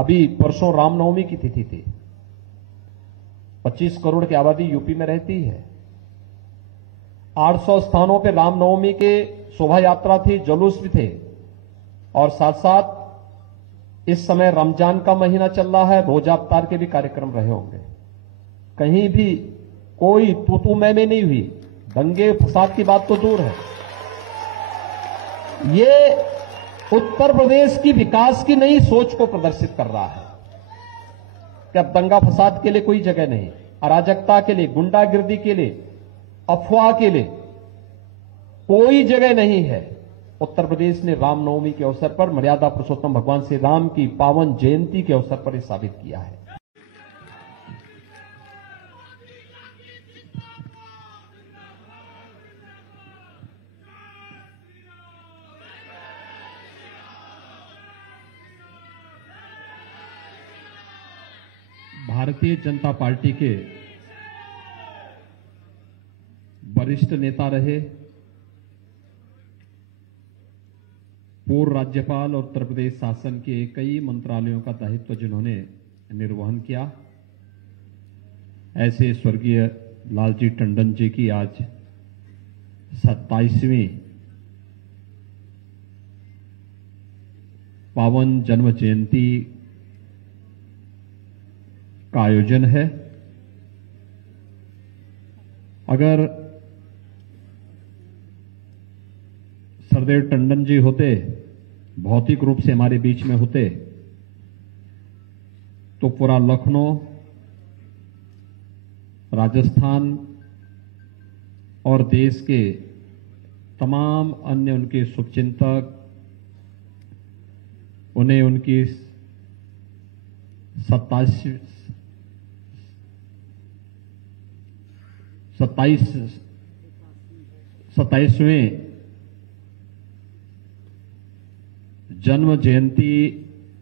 अभी परसों रामनवमी की तिथि थी। 25 करोड़ की आबादी यूपी में रहती है। 800 स्थानों पे रामनवमी के शोभा यात्रा थी, जुलूस भी थे, और साथ साथ इस समय रमजान का महीना चल रहा है, रोजा अफ्तार के भी कार्यक्रम रहे होंगे। कहीं भी कोई तू मैं में नहीं हुई। दंगे फसाद की बात तो दूर है। ये उत्तर प्रदेश की विकास की नई सोच को प्रदर्शित कर रहा है कि अब दंगा फसाद के लिए कोई जगह नहीं, अराजकता के लिए, गुंडागिर्दी के लिए, अफवाह के लिए कोई जगह नहीं है। उत्तर प्रदेश ने रामनवमी के अवसर पर, मर्यादा पुरुषोत्तम भगवान श्री राम की पावन जयंती के अवसर पर यह साबित किया है। भारतीय जनता पार्टी के वरिष्ठ नेता रहे, पूर्व राज्यपाल और उत्तर प्रदेश शासन के कई मंत्रालयों का दायित्व जिन्होंने निर्वहन किया, ऐसे स्वर्गीय लालजी टंडन जी की आज 27वीं पावन जन्म जयंती का आयोजन है। अगर सरदेव टंडन जी होते, भौतिक रूप से हमारे बीच में होते, तो पूरा लखनऊ, राजस्थान और देश के तमाम अन्य उनके शुभचिंतक उन्हें उनकी 27वें जन्म जयंती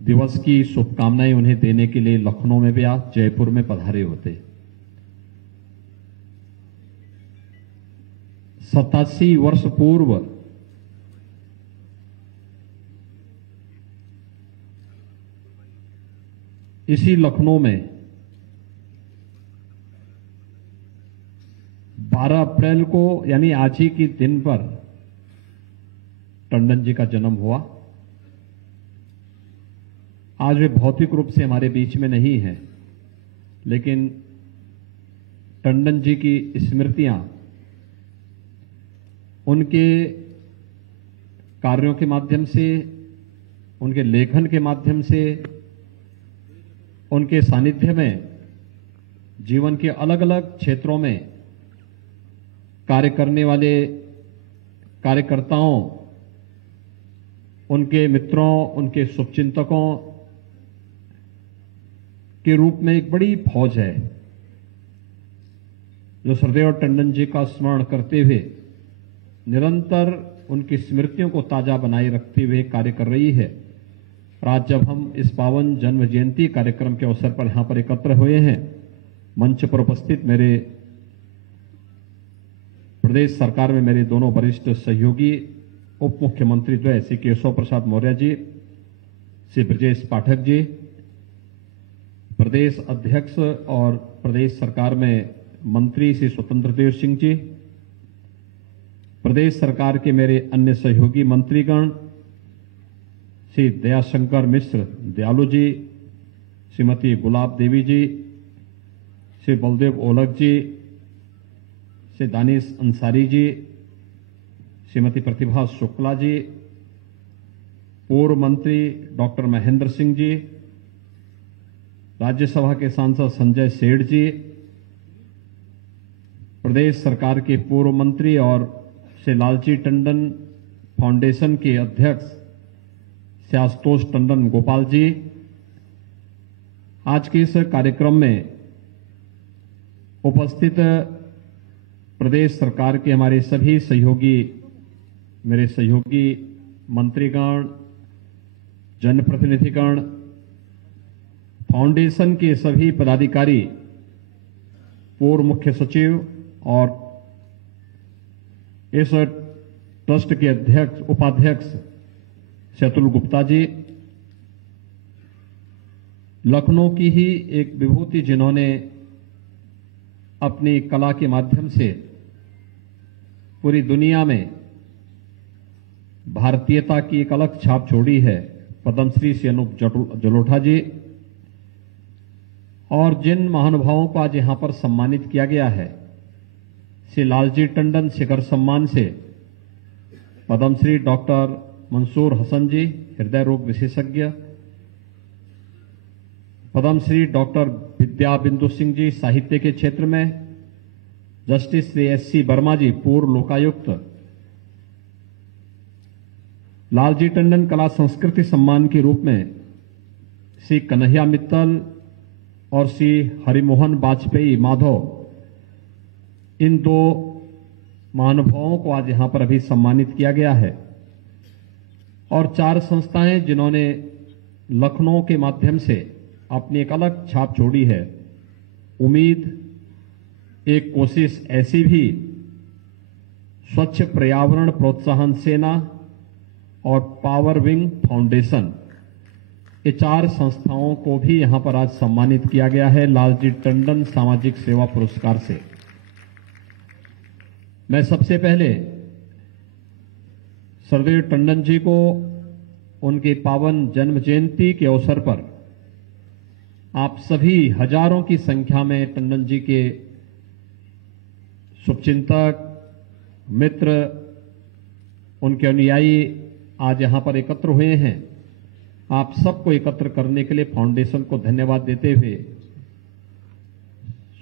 दिवस की शुभकामनाएं उन्हें देने के लिए लखनऊ में भी आज जयपुर में पधारे होते। 87 वर्ष पूर्व इसी लखनऊ में 12 अप्रैल को, यानी आज ही के दिन पर टंडन जी का जन्म हुआ। आज वे भौतिक रूप से हमारे बीच में नहीं है, लेकिन टंडन जी की स्मृतियां उनके कार्यों के माध्यम से, उनके लेखन के माध्यम से, उनके सानिध्य में जीवन के अलग अलग क्षेत्रों में कार्य करने वाले कार्यकर्ताओं, उनके मित्रों, उनके शुभचिंतकों के रूप में एक बड़ी फौज है जो सरदेव टंडन जी का स्मरण करते हुए निरंतर उनकी स्मृतियों को ताजा बनाए रखते हुए कार्य कर रही है। और आज जब हम इस पावन जन्म जयंती कार्यक्रम के अवसर पर यहां पर एकत्र हुए हैं, मंच पर उपस्थित मेरे प्रदेश सरकार में मेरे दोनों वरिष्ठ सहयोगी उप मुख्यमंत्री द्वय श्री केशव प्रसाद मौर्य जी, श्री ब्रजेश पाठक जी, प्रदेश अध्यक्ष और प्रदेश सरकार में मंत्री श्री स्वतंत्र देव सिंह जी, प्रदेश सरकार के मेरे अन्य सहयोगी मंत्रीगण श्री दयाशंकर मिश्र दयालु जी, श्रीमती गुलाब देवी जी, श्री बलदेव ओलख जी, श्री दानिश अंसारी जी, श्रीमती प्रतिभा शुक्ला जी, पूर्व मंत्री डॉक्टर महेंद्र सिंह जी, राज्यसभा के सांसद संजय सेठ जी, प्रदेश सरकार के पूर्व मंत्री और श्री लालजी टंडन फाउंडेशन के अध्यक्ष श्री आशुतोष टंडन गोपाल जी, आज के इस कार्यक्रम में उपस्थित प्रदेश सरकार के हमारे सभी सहयोगी, मेरे सहयोगी मंत्रीगण, जनप्रतिनिधिगण, फाउंडेशन के सभी पदाधिकारी, पूर्व मुख्य सचिव और इस ट्रस्ट के अध्यक्ष, उपाध्यक्ष श्री अतुल गुप्ता जी, लखनऊ की ही एक विभूति जिन्होंने अपनी कला के माध्यम से पूरी दुनिया में भारतीयता की एक अलग छाप छोड़ी है, पद्मश्री श्री अनूप जलोटा जी। और जिन महानुभावों को आज यहां पर सम्मानित किया गया है, श्री लालजी टंडन शिखर सम्मान से पद्मश्री डॉक्टर मंसूर हसन जी, हृदय रोग विशेषज्ञ, पद्मश्री डॉक्टर विद्या बिंदु सिंह जी, साहित्य के क्षेत्र में, जस्टिस श्री एस.सी. वर्मा जी, पूर्व लोकायुक्त, लालजी टंडन कला संस्कृति सम्मान के रूप में श्री कन्हैया मित्तल और श्री हरिमोहन वाजपेयी माधव, इन दो महानुभावों को आज यहां पर अभी सम्मानित किया गया है। और 4 संस्थाएं जिन्होंने लखनऊ के माध्यम से अपनी एक अलग छाप छोड़ी है। उम्मीद, एक कोशिश ऐसी भी, स्वच्छ पर्यावरण प्रोत्साहन सेना और पावर विंग फाउंडेशन, ये 4 संस्थाओं को भी यहां पर आज सम्मानित किया गया है लालजी टंडन सामाजिक सेवा पुरस्कार से। मैं सबसे पहले सरदेव टंडन जी को उनके पावन जन्म जयंती के अवसर पर आप सभी हजारों की संख्या में टंडन जी के शुभचिंतक, मित्र, उनके अनुयायी आज यहां पर एकत्र हुए हैं। आप सबको एकत्र करने के लिए फाउंडेशन को धन्यवाद देते हुए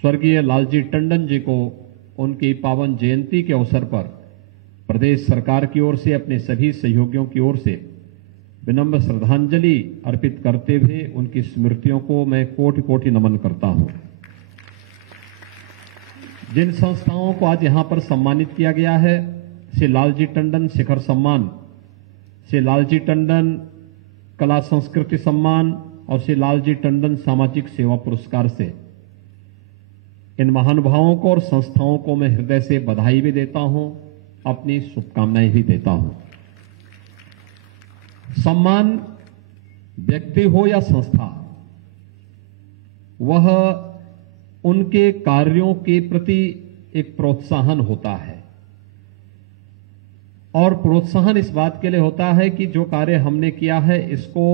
स्वर्गीय लालजी टंडन जी को उनकी पावन जयंती के अवसर पर प्रदेश सरकार की ओर से, अपने सभी सहयोगियों की ओर से विनम्र श्रद्धांजलि अर्पित करते हुए उनकी स्मृतियों को मैं कोटि कोटि नमन करता हूं। जिन संस्थाओं को आज यहां पर सम्मानित किया गया है, श्री लालजी टंडन शिखर सम्मान, श्री लालजी टंडन कला संस्कृति सम्मान और श्री लालजी टंडन सामाजिक सेवा पुरस्कार से, इन महानुभावों को और संस्थाओं को मैं हृदय से बधाई भी देता हूं, अपनी शुभकामनाएं भी देता हूं। सम्मान व्यक्ति हो या संस्था, वह उनके कार्यों के प्रति एक प्रोत्साहन होता है। और प्रोत्साहन इस बात के लिए होता है कि जो कार्य हमने किया है, इसको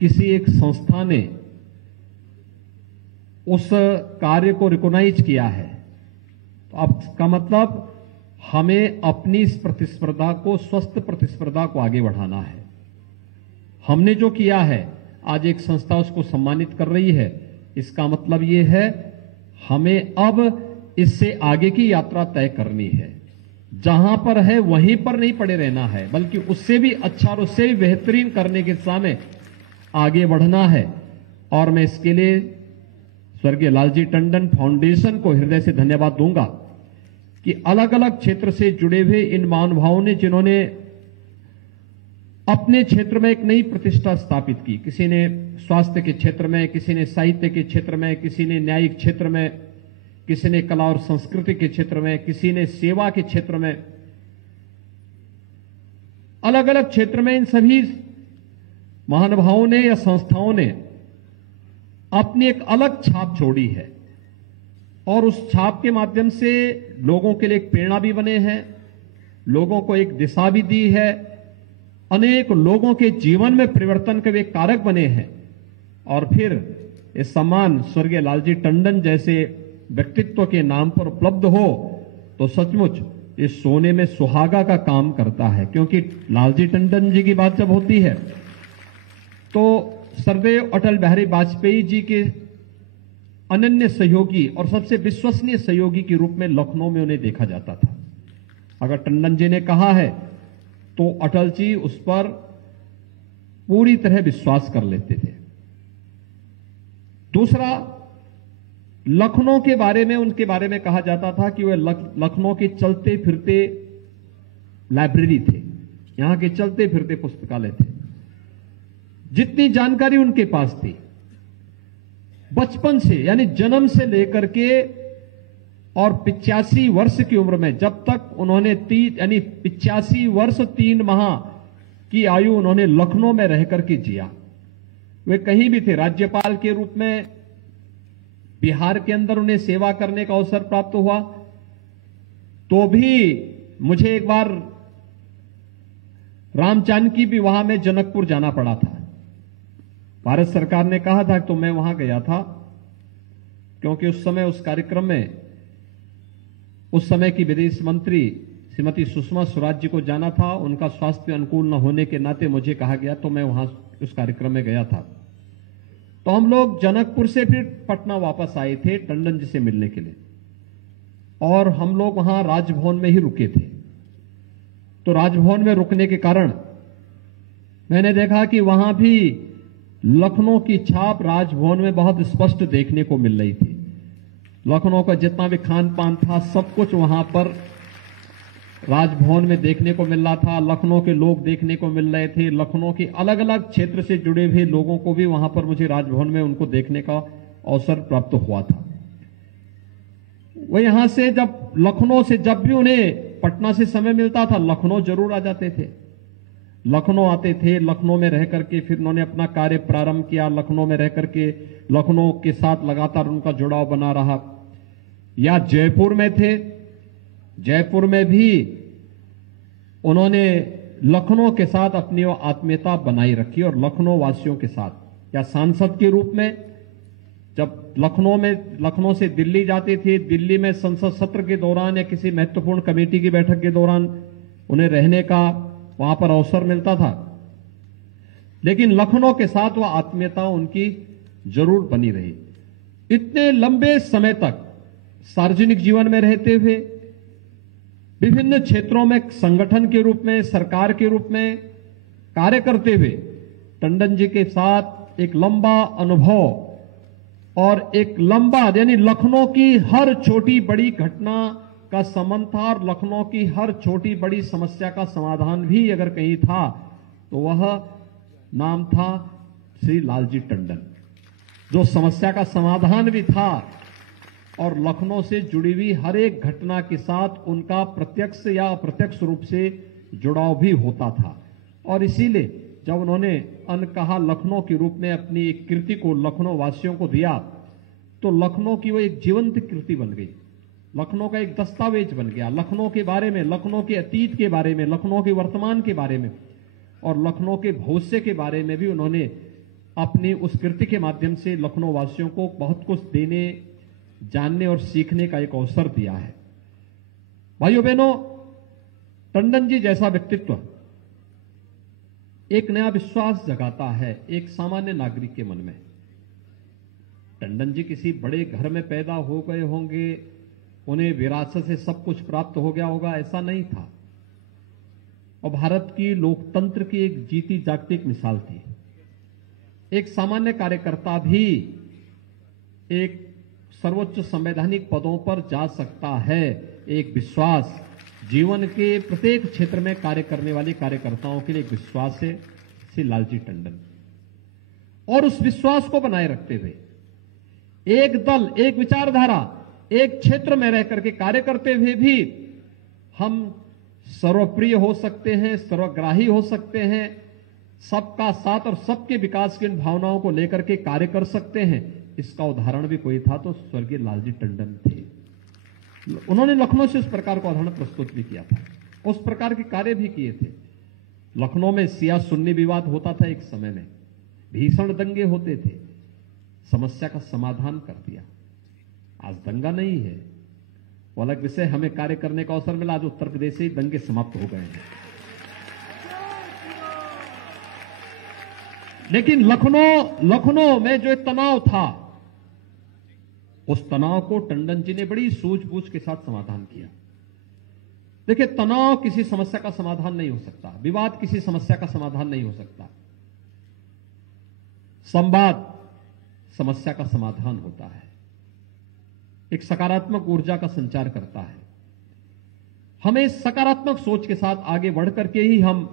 किसी एक संस्था ने उस कार्य को रिकॉग्नाइज किया है, तो अब इसका मतलब हमें अपनी इस प्रतिस्पर्धा को, स्वस्थ प्रतिस्पर्धा को आगे बढ़ाना है। हमने जो किया है, आज एक संस्था उसको सम्मानित कर रही है, इसका मतलब ये है हमें अब इससे आगे की यात्रा तय करनी है। जहां पर है वहीं पर नहीं पड़े रहना है, बल्कि उससे भी अच्छा और उससे भी बेहतरीन करने की दिशा में आगे बढ़ना है। और मैं इसके लिए स्वर्गीय लालजी टंडन फाउंडेशन को हृदय से धन्यवाद दूंगा कि अलग अलग क्षेत्र से जुड़े हुए इन महानुभावों ने, जिन्होंने अपने क्षेत्र में एक नई प्रतिष्ठा स्थापित की। किसी ने स्वास्थ्य के क्षेत्र में, किसी ने साहित्य के क्षेत्र में, किसी ने न्यायिक क्षेत्र में, किसी ने कला और संस्कृति के क्षेत्र में, किसी ने सेवा के क्षेत्र में, अलग अलग क्षेत्र में इन सभी महानुभावों ने या संस्थाओं ने अपनी एक अलग छाप छोड़ी है। और उस छाप के माध्यम से लोगों के लिए एक प्रेरणा भी बने हैं, लोगों को एक दिशा भी दी है, अनेक लोगों के जीवन में परिवर्तन के वे कारक बने हैं। और फिर ये सम्मान स्वर्गीय लालजी टंडन जैसे व्यक्तित्व के नाम पर उपलब्ध हो तो सचमुच ये सोने में सुहागा का काम करता है। क्योंकि लालजी टंडन जी की बात जब होती है तो सरदेव अटल बिहारी वाजपेयी जी के अनन्य सहयोगी और सबसे विश्वसनीय सहयोगी के रूप में लखनऊ में उन्हें देखा जाता था। अगर टंडन जी ने कहा है तो अटल जी उस पर पूरी तरह विश्वास कर लेते थे। दूसरा, लखनऊ के बारे में, उनके बारे में कहा जाता था कि वे लखनऊ के चलते फिरते लाइब्रेरी थे, यहां के चलते फिरते पुस्तकालय थे। जितनी जानकारी उनके पास थी, बचपन से यानी जन्म से लेकर के और 85 वर्ष की उम्र में, जब तक उन्होंने यानी 85 वर्ष 3 माह की आयु उन्होंने लखनऊ में रहकर के जिया। वे कहीं भी थे। राज्यपाल के रूप में बिहार के अंदर उन्हें सेवा करने का अवसर प्राप्त हुआ, तो भी मुझे एक बार राम जानकी विवाह में जनकपुर जाना पड़ा था। भारत सरकार ने कहा था तो मैं वहां गया था, क्योंकि उस समय उस कार्यक्रम में उस समय की विदेश मंत्री श्रीमती सुषमा स्वराज जी को जाना था। उनका स्वास्थ्य अनुकूल न होने के नाते मुझे कहा गया, तो मैं वहां उस कार्यक्रम में गया था। तो हम लोग जनकपुर से फिर पटना वापस आए थे टंडन जी से मिलने के लिए, और हम लोग वहां राजभवन में ही रुके थे। तो राजभवन में रुकने के कारण मैंने देखा कि वहां भी लखनऊ की छाप राजभवन में बहुत स्पष्ट देखने को मिल रही थी। लखनऊ का जितना भी खान पान था सब कुछ वहां पर राजभवन में देखने को मिल रहा था। लखनऊ के लोग देखने को मिल रहे थे। लखनऊ के अलग अलग क्षेत्र से जुड़े हुए लोगों को भी वहां पर मुझे राजभवन में उनको देखने का अवसर प्राप्त हुआ था। वो यहां से जब लखनऊ से जब भी उन्हें पटना से समय मिलता था लखनऊ जरूर आ जाते थे। लखनऊ आते थे, लखनऊ में रह करके फिर उन्होंने अपना कार्य प्रारंभ किया। लखनऊ में रह करके लखनऊ के साथ लगातार उनका जुड़ाव बना रहा। या जयपुर में थे, जयपुर में भी उन्होंने लखनऊ के साथ अपनी आत्मीयता बनाई रखी और लखनऊ वासियों के साथ। या सांसद के रूप में जब लखनऊ से दिल्ली जाते थे, दिल्ली में संसद सत्र के दौरान या किसी महत्वपूर्ण कमेटी की बैठक के दौरान उन्हें रहने का वहां पर अवसर मिलता था, लेकिन लखनऊ के साथ वह आत्मीयता उनकी जरूर बनी रही। इतने लंबे समय तक सार्वजनिक जीवन में रहते हुए विभिन्न क्षेत्रों में संगठन के रूप में, सरकार के रूप में कार्य करते हुए टंडन जी के साथ एक लंबा अनुभव और एक लंबा यानी लखनऊ की हर छोटी बड़ी घटना का संबंध था, और लखनऊ की हर छोटी बड़ी समस्या का समाधान भी अगर कहीं था तो वह नाम था श्री लालजी टंडन, जो समस्या का समाधान भी था और लखनऊ से जुड़ी हुई हर एक घटना के साथ उनका प्रत्यक्ष या अप्रत्यक्ष रूप से जुड़ाव भी होता था। और इसीलिए जब उन्होंने अनकहा लखनऊ के रूप में अपनी एक कृति को लखनऊ वासियों को दिया, तो लखनऊ की वो एक जीवंत कृति बन गई, लखनऊ का एक दस्तावेज बन गया। लखनऊ के बारे में, लखनऊ के अतीत के बारे में, लखनऊ के वर्तमान के बारे में और लखनऊ के भविष्य के बारे में भी उन्होंने अपनी उस कृति के माध्यम से लखनऊ वासियों को बहुत कुछ देने, जानने और सीखने का एक अवसर दिया है। भाइयों बहनों, टंडन जी जैसा व्यक्तित्व एक नया विश्वास जगाता है एक सामान्य नागरिक के मन में। टंडन जी किसी बड़े घर में पैदा हो गए होंगे, उन्हें विरासत से सब कुछ प्राप्त हो गया होगा, ऐसा नहीं था। और भारत की लोकतंत्र की एक जीती जागती एक मिसाल थी। एक सामान्य कार्यकर्ता भी एक सर्वोच्च संवैधानिक पदों पर जा सकता है। एक विश्वास जीवन के प्रत्येक क्षेत्र में कार्य करने वाले कार्यकर्ताओं के लिए एक विश्वास है श्री लालजी टंडन। और उस विश्वास को बनाए रखते हुए एक दल, एक विचारधारा, एक क्षेत्र में रह करके कार्य करते हुए भी हम सर्वप्रिय हो सकते हैं, सर्वग्राही हो सकते हैं, सबका साथ और सबके विकास की भावनाओं को लेकर के कार्य कर सकते हैं। इसका उदाहरण भी कोई था तो स्वर्गीय लालजी टंडन थे। उन्होंने लखनऊ से उस प्रकार का उदाहरण प्रस्तुत भी किया था, उस प्रकार के कार्य भी किए थे। लखनऊ में सिया सुन्नी विवाद होता था, एक समय में भीषण दंगे होते थे, समस्या का समाधान कर दिया। आज दंगा नहीं है, वो अलग विषय, हमें कार्य करने का अवसर मिला। आज उत्तर प्रदेश से ही दंगे समाप्त हो गए हैं। लेकिन लखनऊ में जो तनाव था, उस तनाव को टंडन जी ने बड़ी सूझबूझ के साथ समाधान किया। देखिए, तनाव किसी समस्या का समाधान नहीं हो सकता, विवाद किसी समस्या का समाधान नहीं हो सकता। संवाद समस्या का समाधान होता है, एक सकारात्मक ऊर्जा का संचार करता है। हमें सकारात्मक सोच के साथ आगे बढ़ करके ही हम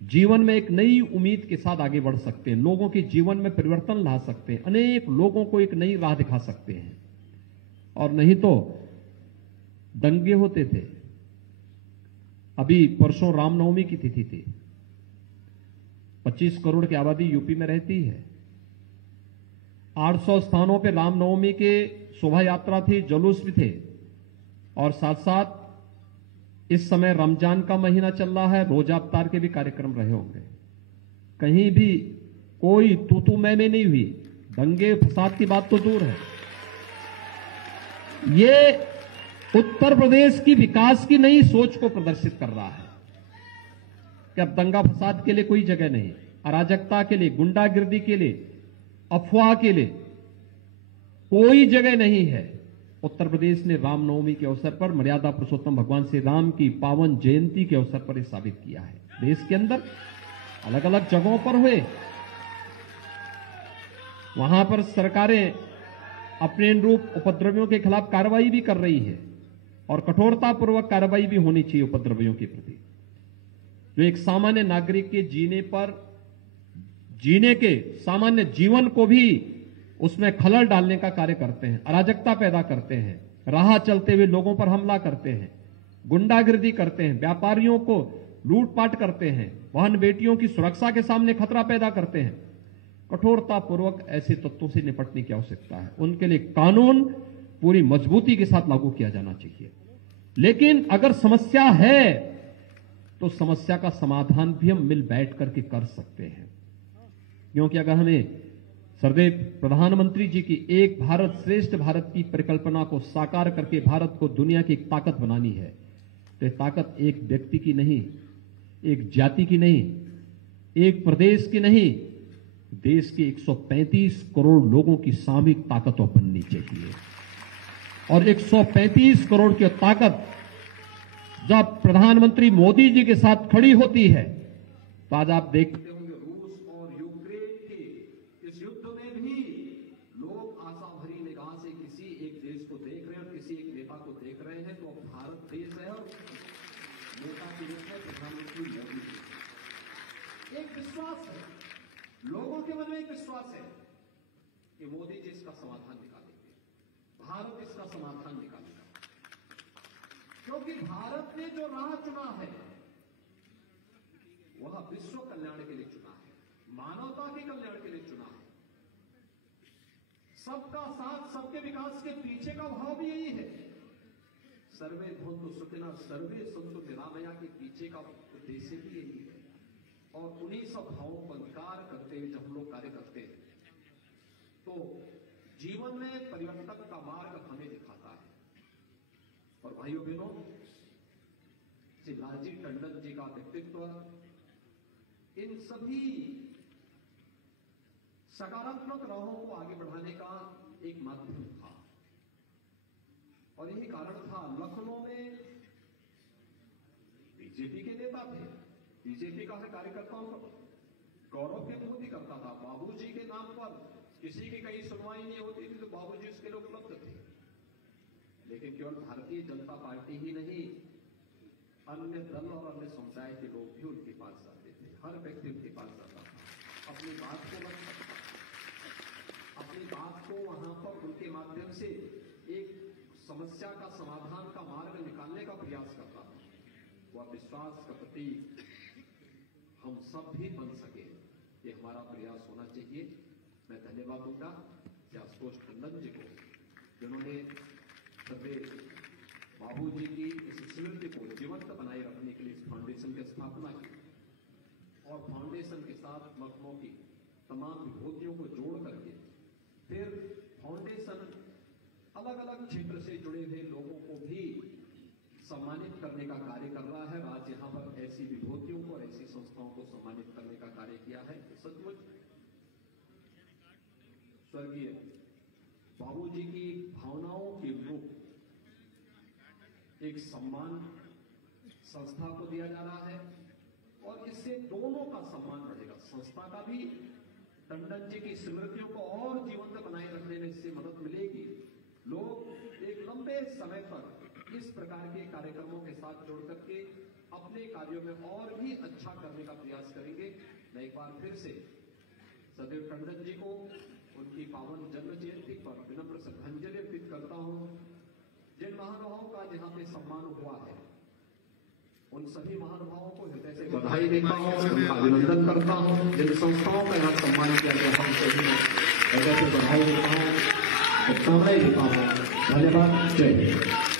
जीवन में एक नई उम्मीद के साथ आगे बढ़ सकते हैं, लोगों के जीवन में परिवर्तन ला सकते हैं, अनेक लोगों को एक नई राह दिखा सकते हैं। और नहीं तो दंगे होते थे। अभी परसों रामनवमी की तिथि थी। 25 करोड़ की आबादी यूपी में रहती है। 800 स्थानों पे रामनवमी के शोभा यात्रा थी, जुलूस भी थे, और साथ साथ इस समय रमजान का महीना चल रहा है, रोजा अफ्तार के भी कार्यक्रम रहे होंगे। कहीं भी कोई तू मैं में नहीं हुई, दंगे फसाद की बात तो दूर है। ये उत्तर प्रदेश की विकास की नई सोच को प्रदर्शित कर रहा है कि अब दंगा फसाद के लिए कोई जगह नहीं, अराजकता के लिए, गुंडागिर्दी के लिए, अफवाह के लिए कोई जगह नहीं है। उत्तर प्रदेश ने रामनवमी के अवसर पर, मर्यादा पुरुषोत्तम भगवान श्री राम की पावन जयंती के अवसर पर यह साबित किया है। देश के अंदर अलग अलग जगहों पर हुए, वहां पर सरकारें अपने अनुरूप उपद्रवियों के खिलाफ कार्रवाई भी कर रही है, और कठोरतापूर्वक कार्रवाई भी होनी चाहिए उपद्रवियों के प्रति, जो एक सामान्य नागरिक के जीने के सामान्य जीवन को भी उसमें खलल डालने का कार्य करते हैं, अराजकता पैदा करते हैं, राह चलते हुए लोगों पर हमला करते हैं, गुंडागिर्दी करते हैं, व्यापारियों को लूटपाट करते हैं, बहन बेटियों की सुरक्षा के सामने खतरा पैदा करते हैं। कठोरतापूर्वक ऐसे तत्वों से निपटने की आवश्यकता है। उनके लिए कानून पूरी मजबूती के साथ लागू किया जाना चाहिए। लेकिन अगर समस्या है तो समस्या का समाधान भी हम मिल बैठ करके कर सकते हैं, क्योंकि अगर हमें सरदेव प्रधानमंत्री जी की एक भारत श्रेष्ठ भारत की परिकल्पना को साकार करके भारत को दुनिया की एक ताकत बनानी है, तो यह ताकत एक व्यक्ति की नहीं, एक जाति की नहीं, एक प्रदेश की नहीं, देश के 135 करोड़ लोगों की सामूहिक ताकतों बननी चाहिए। और 135 करोड़ की ताकत जब प्रधानमंत्री मोदी जी के साथ खड़ी होती है, तो आज आप देखते होंगे रूस और यूक्रेन के इस युद्ध में भी लोग आशा भरी निगाह से किसी एक देश को देख रहे हैं और किसी एक नेता को देख रहे हैं। तो भारत देश है और नेता के रूप में प्रधानमंत्री मोदी जी, एक विश्वास है, लोगों के मन में एक विश्वास है कि मोदी जी इसका समाधान निकालेंगे, भारत इसका समाधान निकालेगा, क्योंकि भारत ने जो राह चुना है वह विश्व कल्याण के लिए चुना है, मानवता के कल्याण के लिए चुना है। सबका साथ, सबके विकास के पीछे का भाव भी यही है। सर्वे भवन्तु सुखिनः सर्वे सन्तु निरामया के पीछे का उद्देश्य भी यही है। और उन्हीं सब भावों को अंगीकार करते हुए जब हम लोग कार्य करते हैं तो जीवन में परिवर्तन का मार्ग हमें दिखाता है। और भाइयों बहनों, श्री लालजी टंडन जी का व्यक्तित्व इन सभी सकारात्मक राहों को आगे बढ़ाने का एक माध्यम था, और यही कारण था लखनऊ में बीजेपी के नेता थे, बीजेपी का कार्यकर्ताओं को गौरव की अनुभूति करता था। बाबूजी के नाम पर किसी की कहीं सुनवाई नहीं होती थी तो बाबूजी उसके लिए उपलब्ध थे। लेकिन केवल भारतीय जनता पार्टी ही नहीं, अन्य दल और अन्य समुदाय के लोग भी उनके पास जाते थे, हर व्यक्ति उनके पास जाता था, अपनी बात को वहां पर उनके माध्यम से एक समस्या का समाधान का मार्ग निकालने का प्रयास करता था। वह विश्वास का प्रतीक हम सब भी बन सके, ये हमारा प्रयास होना चाहिए। मैं धन्यवाद दूंगा आशुतोष टंडन जी को, जिन्होंने सरदेव बाबूजी की इस स्मृति को जीवंत बनाए रखने के लिए इस फाउंडेशन की स्थापना की, और फाउंडेशन के साथ लखनऊ की तमाम विभूतियों को जोड़ करके फिर फाउंडेशन अलग अलग क्षेत्र से जुड़े हुए लोगों को भी सम्मानित करने का कार्य कर रहा है। आज यहाँ पर ऐसी विभूतियों को और ऐसी संस्थाओं को सम्मानित करने का कार्य किया है। सचमुच स्वर्गीय बाबूजी की भावनाओं के रूप एक सम्मान संस्था को दिया जा रहा है, और इससे दोनों का सम्मान बढ़ेगा। संस्था का भी टंडन जी की स्मृतियों को और जीवंत बनाए रखने में इससे मदद मिलेगी। लोग एक लंबे समय तक इस प्रकार के कार्यक्रमों के साथ जुड़ करके अपने कार्यों में और भी अच्छा करने का प्रयास करेंगे। मैं एक बार फिर से सदैव टंडन जी को उनकी पावन जन्म जयंती पर विनम्र श्रद्धांजलि अर्पित करता हूं। जिन महानुभावों का जहां पे सम्मान हुआ है, उन सभी महानुभावों को हृदय से बधाई देता हूं, उनका अभिनंदन करता हूं। जिन संस्थाओं का यहाँ सम्मान किया गया, हम सभी जगह से बधाई देता हूँ, शुभकामनाएं देता हूँ। धन्यवाद। जय हिंद।